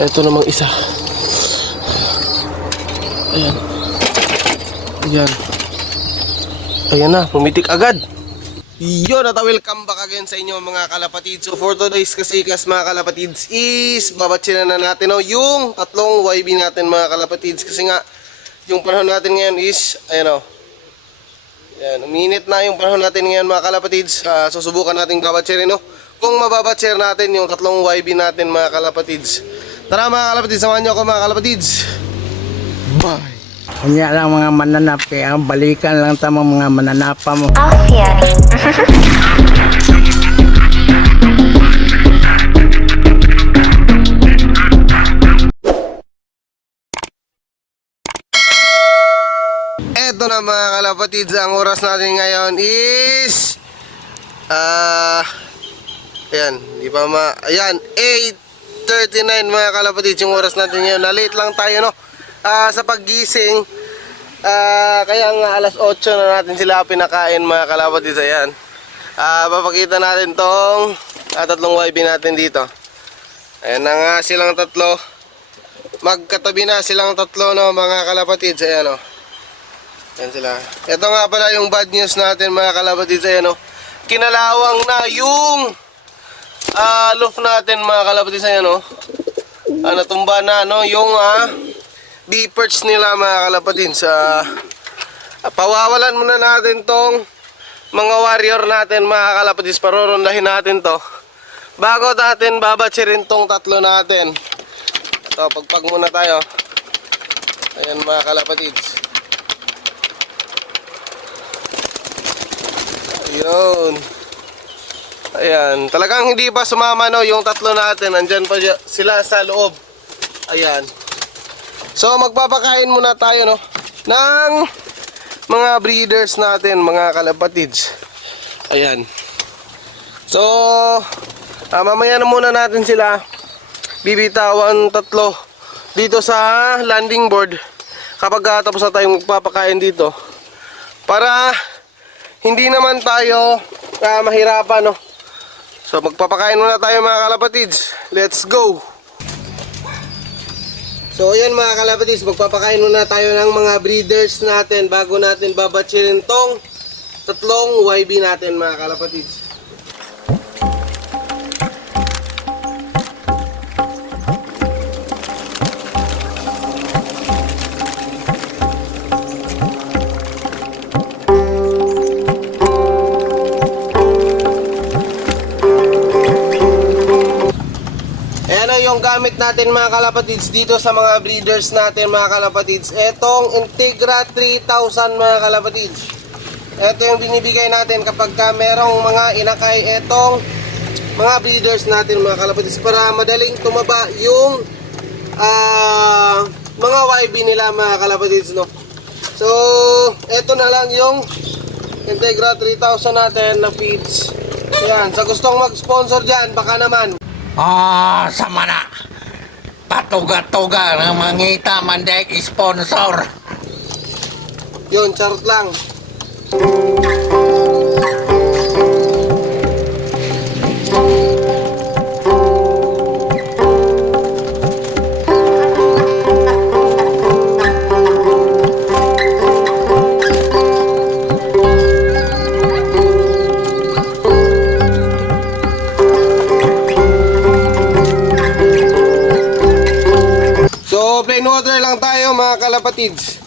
Ito namang isa. Ayan. Ayan. Ayan na, pumitik agad. Yun, at welcome back again sa inyo mga kalapatids. So for today's kasikas mga kalapatids is babatsinan na natin yung tatlong YB natin mga kalapatids. Kasi nga, yung panahon natin ngayon is, ayan o. Ayan, uminit na yung panahon natin ngayon mga kalapatids. Susubukan natin babatsirin kung mababatser natin yung tatlong YB natin mga kalapatids. Tara mga kalapatids, samahan nyo ako mga kalapatids. Bye! Kanya lang mga mananap, kaya balikan lang tama mga mananapa mo. Eto na mga kalapatids, ang oras natin ngayon is ayan, di pa ayan, 8:39 mga kalapatids yung oras natin ngayon. Na-late lang tayo sa paggising. Kaya nga alas 8 na natin sila pinakain mga kalapatids. Ayan, papakita natin tong tatlong YB natin dito. Ayan na nga silang tatlo. Magkatabi na silang tatlo mga kalapatids. Ayan ayan sila. Ito nga pala yung bad news natin mga kalapatids. Ayan kinalawang na yung loof natin mga kalapatids. Ayan natumba na yung B-perch nila mga kalapatids. Pawawalan muna natin tong mga warrior natin mga kalapatids. Parurondahin natin to bago natin babatsirin tong tatlo natin. Ito, pagpag muna tayo. Ayan mga kalapatids. Ayun. Ayan, talagang hindi pa sumama yung tatlo natin. Andyan pa sila sa loob. Ayan. So magpapakain muna tayo ng mga breeders natin mga kalapatids. Ayan. So mamaya na muna natin sila bibitawan tatlo dito sa landing board kapag tapos na tayong magpapakain dito, para hindi naman tayo mahirapan So magpapakain muna tayo mga kalapatids. Let's go! So ayan mga kalapatids, magpapakain muna tayo ng mga breeders natin bago natin babatsirin tong tatlong YB natin mga kalapatids. Yung gamit natin mga kalapatids dito sa mga breeders natin mga kalapatids, etong Integra 3000 mga kalapatids. Ito yung binibigay natin kapag merong mga inakay etong mga breeders natin mga kalapatids, para madaling tumaba yung mga YB nila mga kalapatids So eto na lang yung Integra 3000 natin na feeds. Ayan, sa gustong mag-sponsor dyan, baka naman Sama na. Patuga-tuga ng mangita mandek sponsor. Yun, charot lang. Plain water lang tayo mga kalapatids.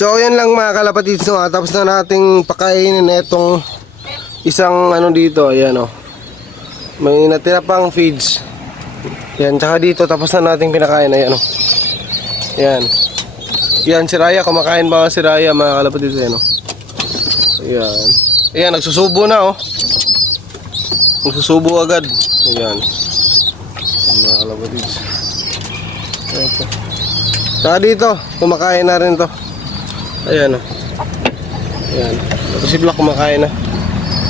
So yan lang mga kalapatids tapos na nating pakainin itong isang dito. Ayan may natira pang feeds. Yan, tsaka dito tapos na nating pinakain. Ayan Yan. Yan si Raya, kumakain ba si Raya mga kalapatids? Ayan Ayan, nagsusubo na nagsusubo agad. Ayan mga kalapatids. Ito. Tsaka dito kumakain na rin to. Ayan Ayan. Tapos si Black kumakain na.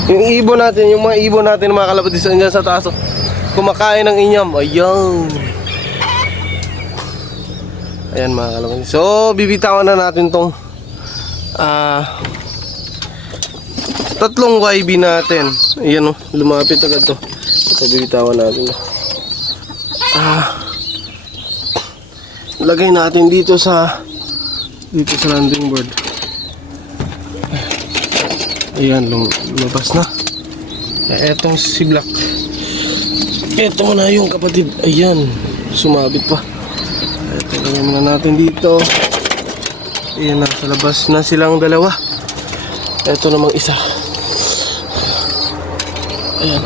Yung ibon natin, yung mga ibon natin mga kalapatids dyan sa taas. Kumakain ng inyam. Ayan. Ayan mga kalapatids. So, bibitawan na natin tong tatlong YB natin. Ayan o, lumapit agad to. So, bibitawan natin. Lagay natin dito sa landing board. Ayan, lumabas na. Etong si Black. Eto na yung kapatid. Ayan, sumabit pa. Eto, lagyan muna natin dito. Ayan, nasa labas na silang dalawa. Eto namang isa. Ayan.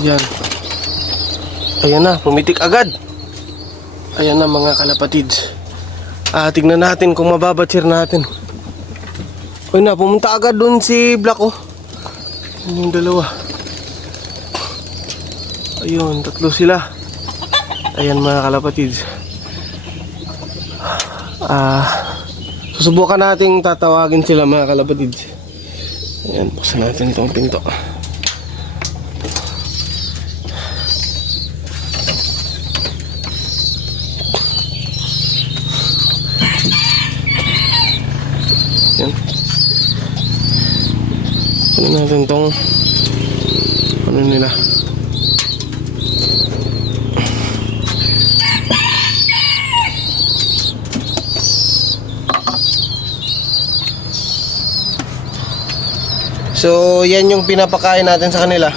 Ayan. Ayan na, pumitik agad. Ayan na mga kalapatids. Tignan natin kung mababatsir natin. Uy na, pumunta agad dun si Black oh. Yung dalawa. Ayun, tatlo sila. Ayan mga kalapatids. Susubukan nating tatawagin sila mga kalapatids. Ayan, buksan natin itong pinto. Ayan. Ano natin tong ano nila. So yan yung pinapakain natin sa kanila.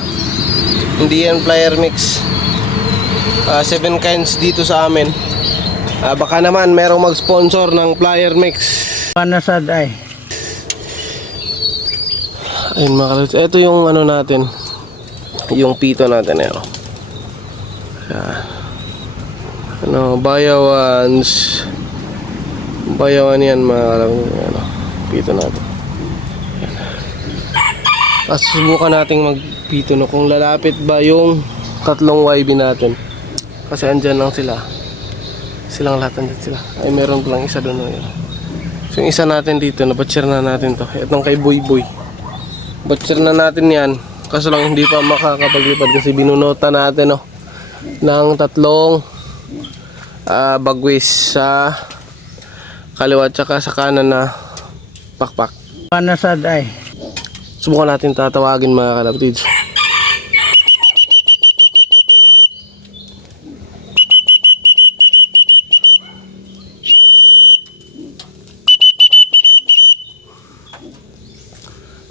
Hindi yan flyer mix. 7 kinds dito sa amin. Baka naman merong mag-sponsor ng flyer mix. Panasad ay. Ayun mga kalapatids, ito yung ano natin, yung pito natin, ano, bayawan yan mga kalapatids, ano, pito natin. Ayan. Tapos subukan nating magpito no, kung lalapit ba yung tatlong YB natin, kasi andyan lang sila, silang lahat andyan sila. Ay meron pa lang isa doon. So yung isa natin dito, nabatshare na natin to, itong kay Boy Boy. Batcher na natin yan. Kaso lang hindi pa makakapaglipad kasi binunota natin ng tatlong bagwis sa kaliwa at saka sa kanan na pakpak. Panasad ay. Subukan natin tatawagin mga kalapatids.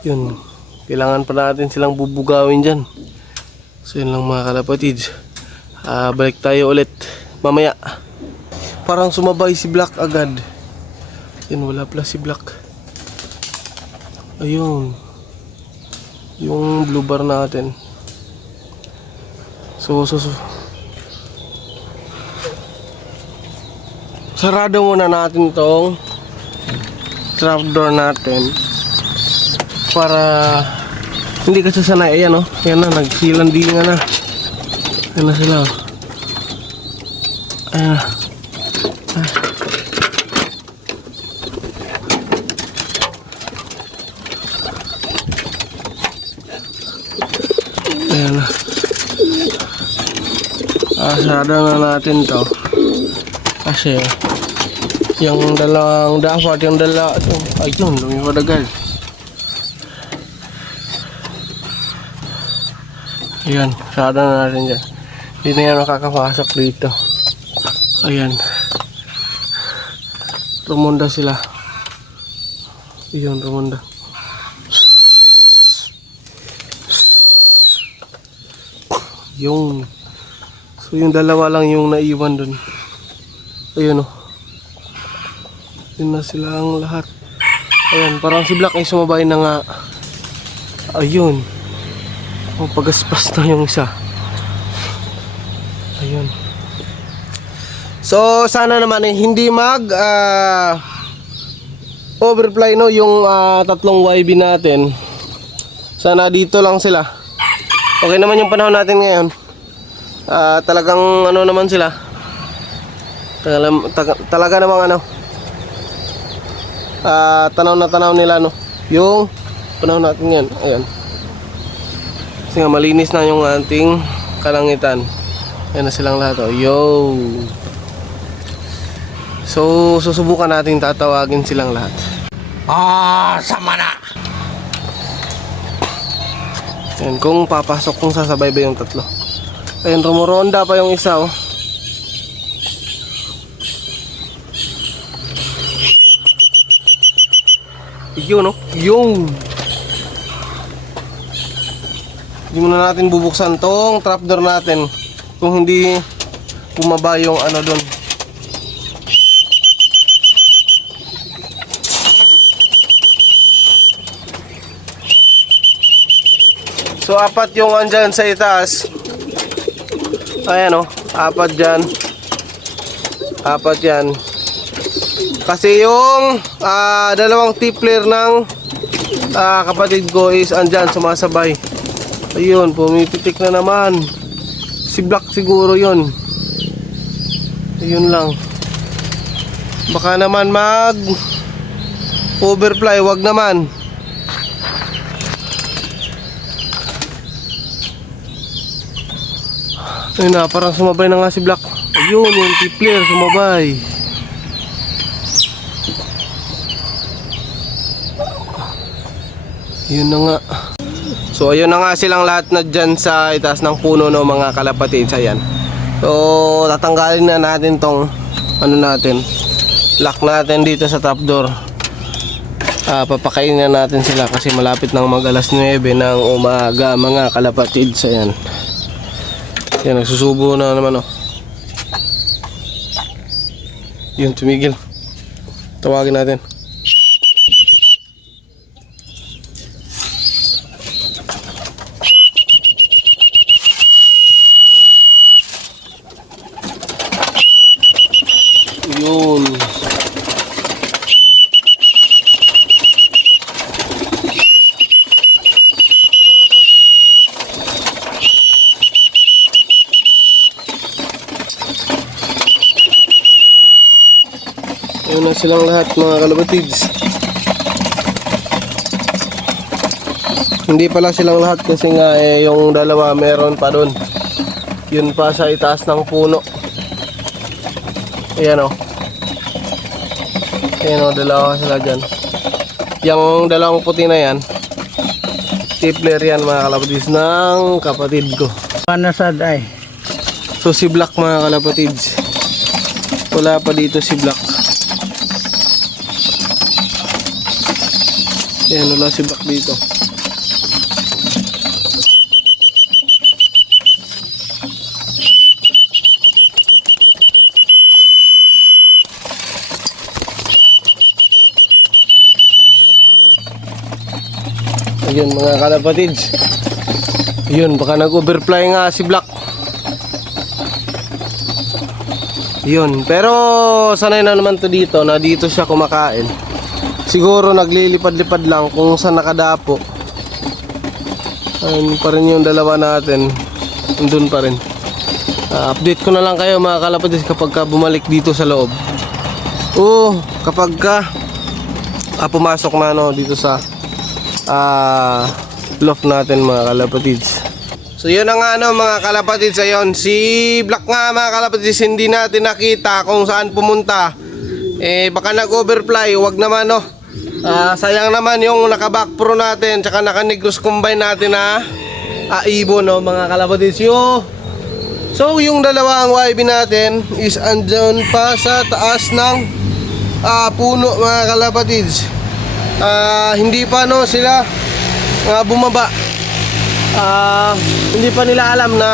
Yun. Kailangan pa natin silang bubugawin dyan. So yun lang mga kalapatids. Balik tayo ulit mamaya. Parang sumabay si Black agad. Yun, wala pala si Black. Ayun. Yung blue bar natin. So. Sarado muna natin tong trapdoor natin. Para hindi kasi sanay. Ayan yan na, nagsilandingan na. Ayan na sila ayan na. Ayan na. Sarado na natin to kasi yung dalawang dapat, yung dalawa ayun, lumipad agad. Ayan, sarado na natin dyan. Hindi na yan makakapasok dito. Ayan. Rumunda sila. Ayan, rumunda. Yung. So yung dalawa lang yung naiwan dun. Ayun Yun na sila ang lahat. Ayan, parang si Black ay sumabay na nga. Ayun. Pagaspas na yung isa. Ayun. So sana naman hindi mag overfly yung tatlong YB natin. Sana dito lang sila. Okay naman yung panahon natin ngayon. Talagang ano naman sila. Talaga namang tanaw na tanaw nila, no? Yung panahon natin yan. Ayan. Kasi nga malinis na yung ating kalangitan. Ayan na silang lahat, oh. Yo! So, susubukan natin tatawagin silang lahat. Sama na! Ayan, kung papasok, kung sasabay ba yung tatlo. Ayan, rumuronda pa yung isa, oh. Yun, no? Yung! Hindi muna natin bubuksan tong trapdoor natin kung hindi bumaba yung ano doon. So apat yung andyan sa itaas. Ayan, oh, apat dyan. Apat yan. Kasi yung dalawang tipler ng kapatid ko is andyan, sumasabay. Ayun, pumipitik na naman. Si Black siguro yun. Ayun lang. Baka naman mag overfly, wag naman. Ayun na, parang sumabay na nga si Black. Ayun, yung tipler sumabay. Yun na nga. So ayun na nga silang lahat na dyan sa itaas ng puno, no, mga kalapatids. Ayan. So tatanggalin na natin tong ano natin, lock natin dito sa trapdoor. Papakainin na natin sila kasi malapit nang mag alas 9 ng umaga, mga kalapatids. Ayan. Yan, nagsusubo na naman, oh. Yun, tumigil. Tawagin natin. Yun. Ayun na silang lahat, mga kalapatids. Hindi pala silang lahat kasi nga yung dalawa meron pa doon. Yun pa sa itaas ng puno. Ayan, oh. Ayan, oh, dalawa sila dyan. Yung dalawang puti na yan, tipler yan, mga kalapatids, ng kapatid ko. Panasad ay. So si Black, mga kalapatids, wala pa dito si Black. Ayan, wala si Black dito. Ayun, mga kalapatids. Ayun, baka nag-overfly nga si Black. Yun, pero sanay na naman to dito, na dito siya kumakain. Siguro naglilipad-lipad lang kung saan nakadapo. Ayun pa rin yung dalawa natin. Andun pa rin. Update ko na lang kayo, mga kalapatids, kapag bumalik dito sa loob. Kapag pumasok na, no, dito sa loft natin, mga kalapatids. So yun na nga, no, mga kalapatids. Ayun, si Black nga, mga kalapatids, hindi natin nakita kung saan pumunta. Baka nag-overfly, wag naman, no. Sayang naman yung naka-back pro natin, tsaka naka-negros combine natin na ibon, no, mga kalapatids. So yung dalawang YB natin is andyan pa sa taas ng puno, mga kalapatids. Hindi pa, no, sila bumaba. Hindi pa nila alam na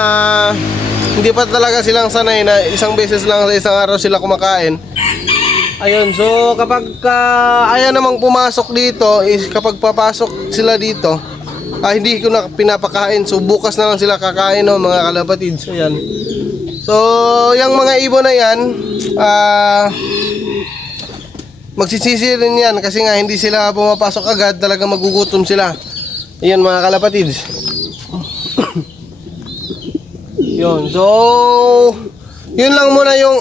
hindi pa talaga silang sanay na isang beses lang sa isang araw sila kumakain. Ayun, so kapag ayaw namang pumasok dito is kapag papasok sila dito, hindi ko na pinapakain. So bukas na lang sila kakain, no, mga kalapatids. Ayan. So yung mga ibon na yan, magsisisi rin yan kasi nga hindi sila pumapasok agad, talaga magugutom sila. Ayan, mga kalapatids. Yun, so yun lang muna yung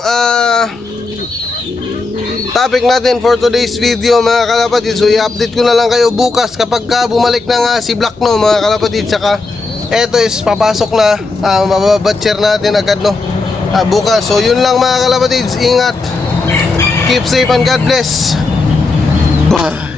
topic natin for today's video mga kalapatid. So i-update ko na lang kayo bukas kapag bumalik na nga si Black no mga kalapatid. Tsaka eto is papasok na, mababatcher natin agad no bukas. So yun lang mga kalapatid, ingat, keep safe and God bless. Bye.